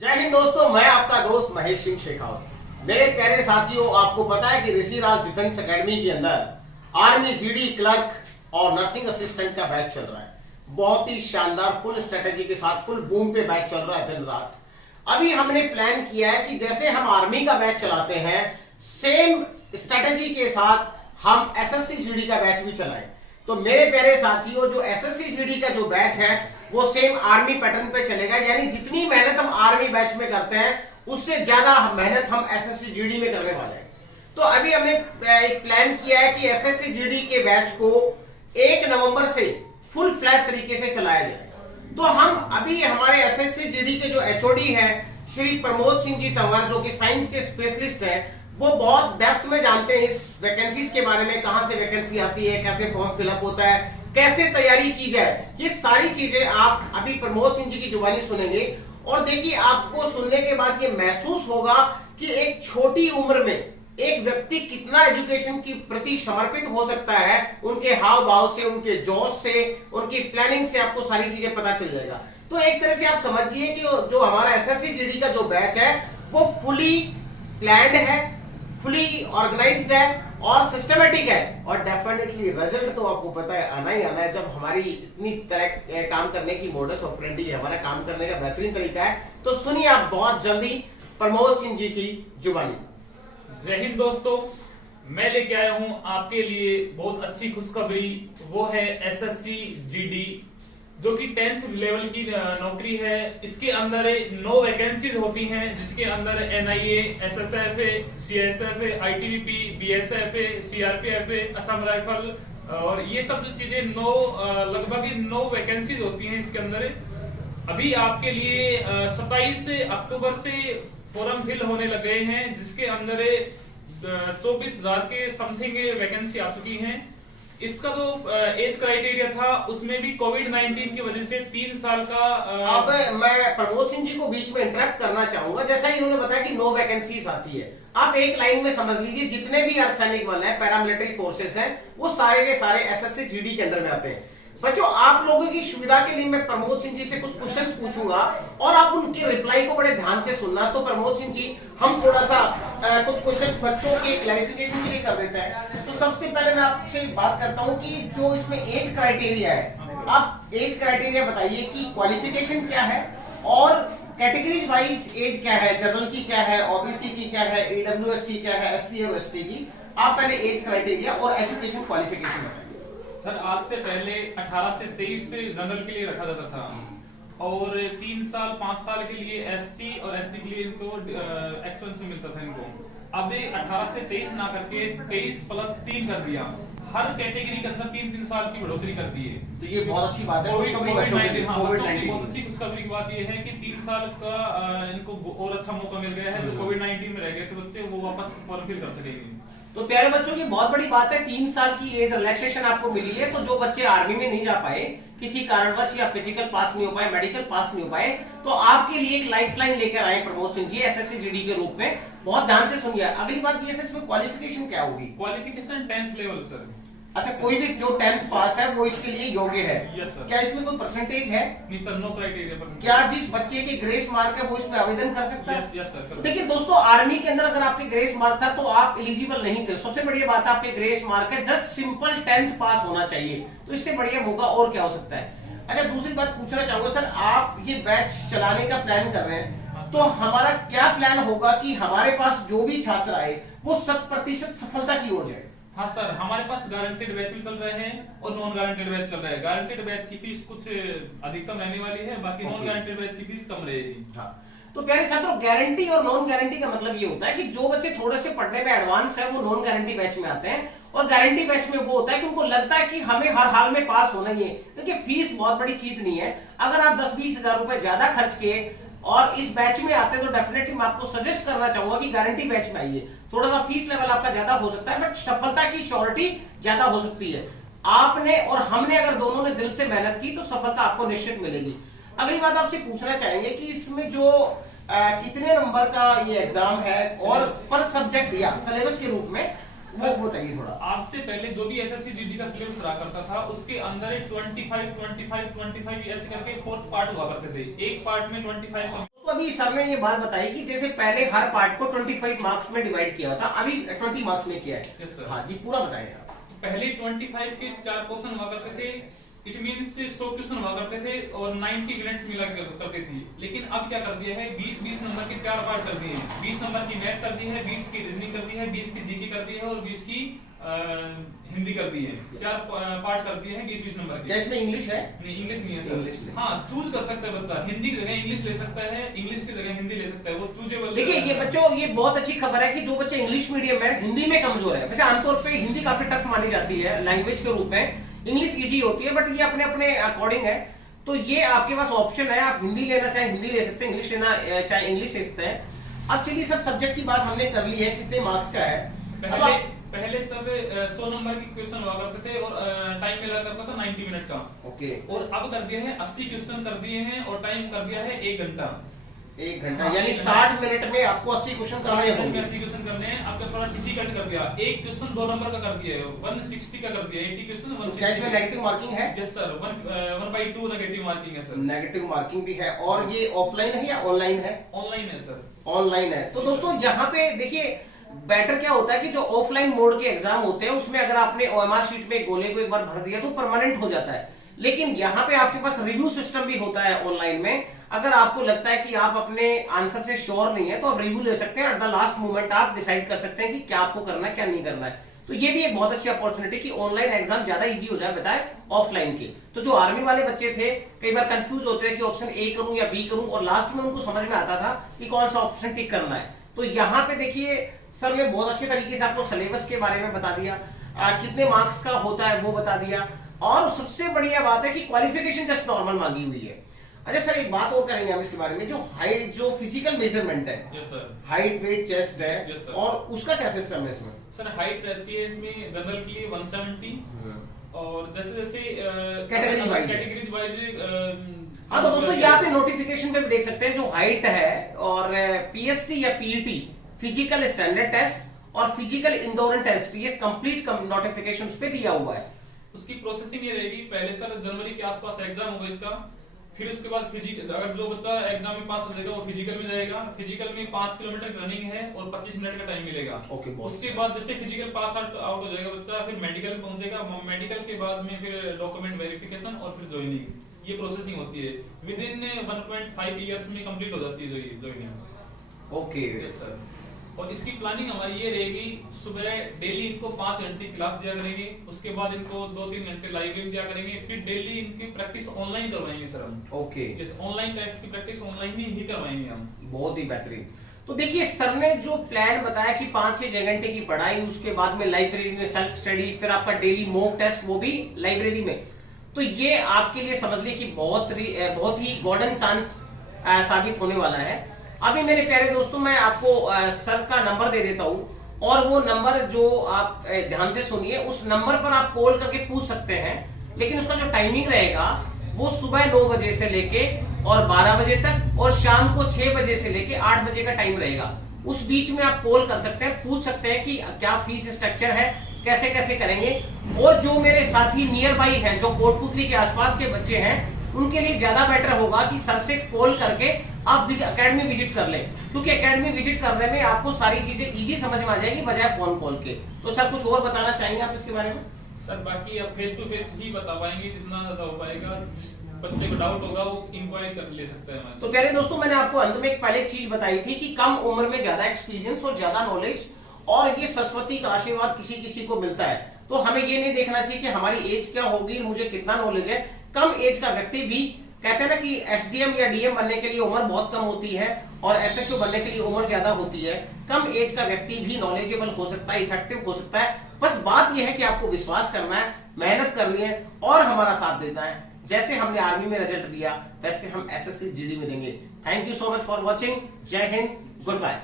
जय हिंद दोस्तों, मैं आपका दोस्त महेश सिंह शेखावत। मेरे प्यारे साथियों, आपको पता है कि ऋषिराज डिफेंस एकेडमी के अंदर आर्मी जीडी क्लर्क और नर्सिंग असिस्टेंट का बैच चल रहा है। बहुत ही शानदार फुल स्ट्रेटेजी के साथ फुल बूम पे बैच चल रहा है दिन रात। अभी हमने प्लान किया है कि जैसे हम आर्मी का बैच चलाते हैं, सेम स्ट्रेटेजी के साथ हम एसएससी जीडी का बैच भी चलाएं। तो मेरे प्यारे साथियों, जो एसएससी जीडी का जो बैच है वो सेम आर्मी पैटर्न पे चलेगा, यानी जितनी मेहनत हम आर्मी बैच में करते हैं उससे ज्यादा मेहनत हम एसएससी जीडी में करने वाले हैं। तो अभी हमने एक प्लान किया है कि एसएससी जीडी के बैच को 1 नवंबर से फुल फ्लैश तरीके से चलाया जाए। तो हम अभी हमारे एसएससी जीडी के जो एचओडी है श्री प्रमोद सिंह जी तंवर, जो कि साइंस के स्पेशलिस्ट है, वो बहुत डेप्थ में जानते हैं इस वैकेंसीज के बारे में, कहां से वैकेंसी आती है, कैसे फॉर्म फिलअप होता है, कैसे तैयारी की जाए। ये सारी चीजें आप अभी प्रमोद सिंह जी की जुबानी सुनेंगे। और देखिए, आपको सुनने के बाद ये महसूस होगा कि एक छोटी उम्र में एक व्यक्ति कितना एजुकेशन की प्रति समर्पित हो सकता है। उनके हाव भाव से, उनके जोश से, उनकी प्लानिंग से आपको सारी चीजें पता चल जाएगा। तो एक तरह से आप समझिए कि जो हमारा एसएससी जीडी का जो बैच है वो फुली प्लान्ड है, फुली ऑर्गेनाइज्ड है और सिस्टमेटिक है। और डेफिनेटली रिजल्ट तो आपको पता है आना ही आना है। जब हमारी इतनी तरह काम करने की मोडस ऑपरेंडी है, हमारा काम करने का बेहतरीन तरीका है, तो सुनिए आप बहुत जल्दी प्रमोद सिंह जी की जुबानी। जय हिंद दोस्तों, मैं लेके आया हूं आपके लिए बहुत अच्छी खुशखबरी। वो है एसएससी जीडी, जो कि 10th लेवल की नौकरी है। इसके अंदर 9 वैकेंसीज होती हैं, जिसके अंदर NIA, SSF, CSF, ITBP, BSF, CRPF, Assam rifle और ये सब चीजें लगभग 9 वैकेंसीज होती हैं इसके अंदर। अभी आपके लिए 27 अक्टूबर से फॉर्म फिल होने लगे हैं, जिसके अंदर 24,000 के समथिंग वैकेंसी आ चुकी हैं। इसका जो एज क्राइटेरिया था उसमें भी कोविड-19 की वजह से 3 साल का अब मैं प्रमोद सिंह जी को बीच में इंटरप्ट करना चाहूंगा। जैसा ही उन्होंने बताया कि 9 वैकेंसीज आती है, आप एक लाइन में समझ लीजिए जितने भी अर्धसैनिक बल है, पैरामिलिट्री फोर्सेस हैं, वो सारे के सारे एसएससी जीडी के अंडर में आते हैं। बच्चों, आप लोगों की सुविधा के लिए मैं प्रमोद सिंह जी से कुछ क्वेश्चंस पूछूंगा और आप उनके रिप्लाई को बड़े ध्यान से सुनना। तो प्रमोद सिंह जी, हम थोड़ा सा कुछ क्वेश्चंस बच्चों के क्लैरिफिकेशन के लिए कर देते हैं। तो सबसे पहले मैं आपसे बात करता हूं कि जो इसमें एज क्राइटेरिया है, आप एज क्राइटेरिया बताइए कि क्वालिफिकेशन क्या है और कैटेगरीज वाइज एज क्या है, जनरल की क्या है, ओबीसी की क्या है, ईडब्ल्यूएस की क्या है, एससी और एसटी की। आप पहले एज क्राइटेरिया और एजुकेशन क्वालिफिकेशन बताइए। सर, आज से पहले 18 से 23 जनरल के लिए रखा जाता था और 3 साल 5 साल के लिए एसटी और एससी के लिए इनको एक्सपेंसिव मिलता था इनको। अब 18 से 23 ना करके 23+3 कर दिया। हर कैटेगरी के अंदर 3-3 साल की बढ़ोतरी कर दी है। तो ये बहुत अच्छी बात है। कोविड-19 बहुत अच्छी खुशखबरी की बात ये है कि 3 साल का इनको और अच्छा मौका मिल गया है। जो कोविड-19 में रह गए थे बच्चे, वो वापस फॉर्म फिल कर सकेंगे। तो प्यारे बच्चों की बहुत बड़ी बात है, 3 साल की एज रिलैक्सेशन आपको मिली है। तो जो बच्चे आर्मी में नहीं जा पाए, किसी कारणवश या फिजिकल पास नहीं हो पाए, मेडिकल पास नहीं हो पाए, तो आपके लिए एक लाइफलाइन लेकर आए प्रमोद सिंह जी एसएससी जीडी के रूप में। बहुत ध्यान से सुनिए। अगली बात ये सर, इसमें क्वालिफिकेशन क्या होगी? Qualification 10th level sir. अच्छा, कोई भी जो 10th पास है वो इसके लिए योग्य है? Yes sir. क्या इसमें कोई परसेंटेज है? नहीं सर, नो क्राइटेरिया पर। क्या जिस बच्चे की ग्रेस मार्क है वो इसमें आवेदन कर सकता है? Yes sir. देखिए दोस्तों, आर्मी के अंदर अगर आपके ग्रेस मार्क था तो आप एलिजिबल नहीं थे। सबसे बढ़िया बात आपके ग्रेस मार्क है, जस्ट सिंपल 10th पास होना चाहिए। तो इससे बढ़िया मौका और क्या हो सकता है? अच्छा, दूसरी बात पूछना चाहूंगा सर, आप ये बैच चलाने का प्लान कर रहे हैं, तो हमारा क्या प्लान होगा कि हमारे पास जो भी छात्र आए वो 100% सफलता की ओर जाए? हाँ सर, हमारे पास गारंटेड बैच भी चल रहे हैं और नॉन गारंटेड बैच चल रहा है। गारंटेड बैच की फीस कुछ अधिकतम रहने वाली है, बाकी नॉन गारंटेड बैच की फीस कम रहेगी। हाँ, तो प्यारे छात्रों, गारंटी और नॉन गारंटी का मतलब ये होता है कि जो बच्चे थोड़े से पढ़ने में एडवांस है वो नॉन गारंटी बैच में आते हैं, और गारंटी बैच में वो होता है कि उनको लगता है कि हमें हर हाल में पास होना ही है। देखिए, फीस बहुत बड़ी चीज नहीं है। अगर आप 10-20 हजार रुपए ज्यादा खर्च किए और इस बैच में आते हैं तो डेफिनेटली मैं आपको सजेस्ट करना चाहूंगा कि गारंटी बैच में आइए। थोड़ा सा फीस लेवल आपका ज्यादा हो सकता है, बट सफलता की श्योरिटी ज्यादा हो सकती है। आपने और हमने अगर दोनों ने दिल से मेहनत की तो सफलता आपको निश्चित मिलेगी। अगली बात आपसे पूछना चाहेंगे कि इसमें जो कितने नंबर का ये एग्जाम है और पर सब्जेक्ट या सिलेबस के रूप में वो बताइए थोड़ा। आज से पहले जो भी एसएससी जीडी का सिलेबस रहा करता था उसके अंदर 25 ऐसे करके 4th पार्ट हुआ करते थे। एक पार्ट में 25 तो अभी सर ने ये बात बताई कि जैसे पहले हर पार्ट को 25 मार्क्स में डिवाइड किया था, अभी 20 मार्क्स में किया है। Yes, sir. हाँ जी, पूरा बताएं आप। पहले 25 के 4 क्वेश्चन हुआ करते थे, इट मीन्स 100 क्वेश्चन हुआ करते थे और 90 मिनट्स मिला करते थी। लेकिन अब क्या कर दिया है, 20-20 नंबर के 4 पार्ट कर दिए हैं। 20 नंबर की मैथ कर दी है, 20 की रीजनिंग कर दी है, 20 की जीके कर दी है और 20 की हिंदी कर दी है। 4 पार्ट कर दिए हैं 20-20 नंबर के। क्या इसमें इंग्लिश है? नहीं, इंग्लिश नहीं है सर। इंग्लिश नहीं। हाँ, चूज कर सकता है बच्चा, हिंदी की जगह इंग्लिश ले सकता है, इंग्लिश की जगह हिंदी ले सकता है, वो चूजेबल। देखिए ये बच्चों, ये बहुत अच्छी खबर है कि जो बच्चे इंग्लिश मीडियम में हिंदी में कमजोर है, वैसे आमतौर पे हिंदी काफी टफ मानी जाती है लैंग्वेज के रूप में, इंग्लिश इजी होती है, बट ये अपने अपने अकॉर्डिंग है। तो ये आपके पास ऑप्शन है, आप हिंदी लेना चाहे हिंदी ले सकते हैं, इंग्लिश लेना चाहे इंग्लिश ले सकते हैं। अब चलिए सर, सब्जेक्ट की बात हमने कर ली है, कितने मार्क्स का है? पहले सब 100 नंबर के क्वेश्चन हुआ करते थे और टाइम मिला करता था 90 मिनट का। ओके। और अब कर दिया है 80 क्वेश्चन कर दिए हैं और टाइम कर दिया है 1 घंटा। 1 घंटा, यानी 60 मिनट में आपको 80 क्वेश्चन करने होंगे। 80 क्वेश्चन करने हैं। आपका थोड़ा डिफिकल्ट कर दिया, एक क्वेश्चन 2 नंबर का कर दिया है, 160 का कर दिया, 80 क्वेश्चन 160। क्या इसमें नेगेटिव मार्किंग है? यस सर, 1/2 नेगेटिव मार्किंग है सर। नेगेटिव मार्किंग भी है। और ये ऑफलाइन है या ऑनलाइन है? ऑनलाइन है सर। ऑनलाइन है। तो दोस्तों यहाँ पे देखिए, बेटर क्या होता है कि जो ऑफलाइन मोड के एग्जाम होते हैं उसमें अगर आपने ओएमआर शीट में गोले को एक बार भर दिया तो परमानेंट हो जाता है। लेकिन यहाँ पे आपके पास रिव्यू सिस्टम भी होता है ऑनलाइन में। अगर आपको लगता है कि आप अपने आंसर से श्योर नहीं है तो आप रिव्यू ले सकते हैं, एट द लास्ट मोमेंट आप डिसाइड कर सकते हैं कि क्या आपको करना है क्या नहीं करना है। तो ये भी एक बहुत अच्छी अपॉर्चुनिटी कि ऑनलाइन एग्जाम ज्यादा इजी हो जाए बताए ऑफलाइन के। तो जो आर्मी वाले बच्चे थे कई बार कंफ्यूज होते हैं कि ऑप्शन ए करूं या बी करूं, और लास्ट में उनको समझ में आता था कि कौन सा ऑप्शन टिक करना है। तो यहाँ पे देखिए सर ने बहुत अच्छे तरीके से आपको सिलेबस के बारे में बता दिया, कितने मार्क्स का होता है वो बता दिया, और सबसे बढ़िया बात है कि क्वालिफिकेशन जस्ट नॉर्मल मांगी हुई है। अच्छा सर, एक बात और करेंगे हम इसके बारे में, जो हाइट, जो फिजिकल मेजरमेंट है, yes sir, height weight chest है, Yes, sir. और उसका क्या सिस्टम है इसमें? सर हाइट रहती है इसमें जनरल के लिए 170 और जैसे जैसे कैटेगरी वाइज। हाँ तो दोस्तों यहाँ पे नोटिफिकेशन पे भी देख सकते हैं जो हाइट है, और पीएसटी या पीईटी फिजिकल स्टैंडर्ड टेस्ट और फिजिकल इंडोरेंस टेस्ट, ये कंप्लीट नोटिफिकेशन पे दिया हुआ है। उसकी प्रोसेसिंग ये रहेगी, पहले सर जनवरी के आसपास एग्जाम होगा इसका, फिर उसके बाद फिजिकल, अगर जो बच्चा एग्जाम में पास हो जाएगा वो फिजिकल में जाएगा। फिजिकल में 5 किलोमीटर रनिंग है और 25 मिनट का टाइम मिलेगा। उसके बाद जैसे फिजिकल पास आउट हो जाएगा बच्चा, फिर मेडिकल पहुंचेगा, मेडिकल के बाद में फिर डॉक्यूमेंट वेरिफिकेशन और फिर ज्वाइनिंग। ये प्रोसेसिंग होती है, विद इन 1.5 ईयर्स में कंप्लीट हो जाती है ज्वाइनिंग। Okay yes sir. और इसकी प्लानिंग हमारी ये रहेगी, सुबह डेली इनको 5 घंटे क्लास दिया करेंगे, उसके बाद इनको 2-3 घंटे लाइब्रेरी दिया करेंगे, फिर डेली इनकी प्रैक्टिस ऑनलाइन करवाएंगे सर हम। ओके, इस ऑनलाइन टेस्ट की प्रैक्टिस ऑनलाइन ही करवाएंगे हम। बहुत ही बेहतरीन। तो देखिए सर ने जो प्लान बताया कि 5 से 6 घंटे की पढ़ाई, उसके बाद में लाइब्रेरी में सेल्फ स्टडी, फिर आपका डेली मॉक टेस्ट वो भी लाइब्रेरी में, तो ये आपके लिए समझ लीजिए कि बहुत ही गोल्डन चांस साबित होने वाला है। अभी मेरे प्यारे दोस्तों मैं आपको सर का नंबर दे देता हूं, और वो नंबर जो आप ध्यान से सुनिए, उस नंबर पर आप कॉल करके पूछ सकते हैं, लेकिन उसका जो टाइमिंग रहेगा वो सुबह 9 बजे से लेके और 12 बजे तक, और शाम को 6 बजे से लेके 8 बजे का टाइम रहेगा। उस बीच में आप कॉल कर सकते हैं, पूछ सकते हैं कि क्या फीस स्ट्रक्चर है, कैसे कैसे करेंगे। और जो मेरे साथी नियर बाई हैं, जो कोटपुतली के आसपास के बच्चे हैं, उनके लिए ज्यादा बेटर होगा कि सर से कॉल करके आप एकेडमी विजिट कर लें, क्योंकि एकेडमी विजिट करने में आपको सारी चीजें इजी समझ में आ जाएगी बजाय फोन कॉल के। तो सर कुछ और बताना चाहेंगे आप इसके बारे में? सर बाकी अब फेस टू फेस ही बता पाएंगे, जितना ज्यादा हो पाएगा। जिस बच्चे को डाउट होगा वो इंक्वायरी कर ले सकता है। तो प्यारे दोस्तों, मैंने आपको अंत में एक पहले चीज बताई थी कि कम उम्र में ज्यादा एक्सपीरियंस और ज्यादा नॉलेज, और ये सरस्वती का आशीर्वाद किसी किसी को मिलता है। तो हमें ये नहीं देखना चाहिए कि हमारी एज क्या होगी, मुझे कितना नॉलेज है। कम एज का व्यक्ति भी, कहते हैं ना कि एसडीएम या डीएम बनने के लिए उम्र बहुत कम होती है और एसएचओ बनने के लिए उम्र ज्यादा होती है। कम एज का व्यक्ति भी नॉलेजेबल हो सकता है, इफेक्टिव हो सकता है। बस बात यह है कि आपको विश्वास करना है, मेहनत करनी है और हमारा साथ देना है। जैसे हमने आर्मी में रिजल्ट दिया वैसे हम एसएससी जीडी में देंगे। Thank you so much for watching. जय हिंद, गुड बाय।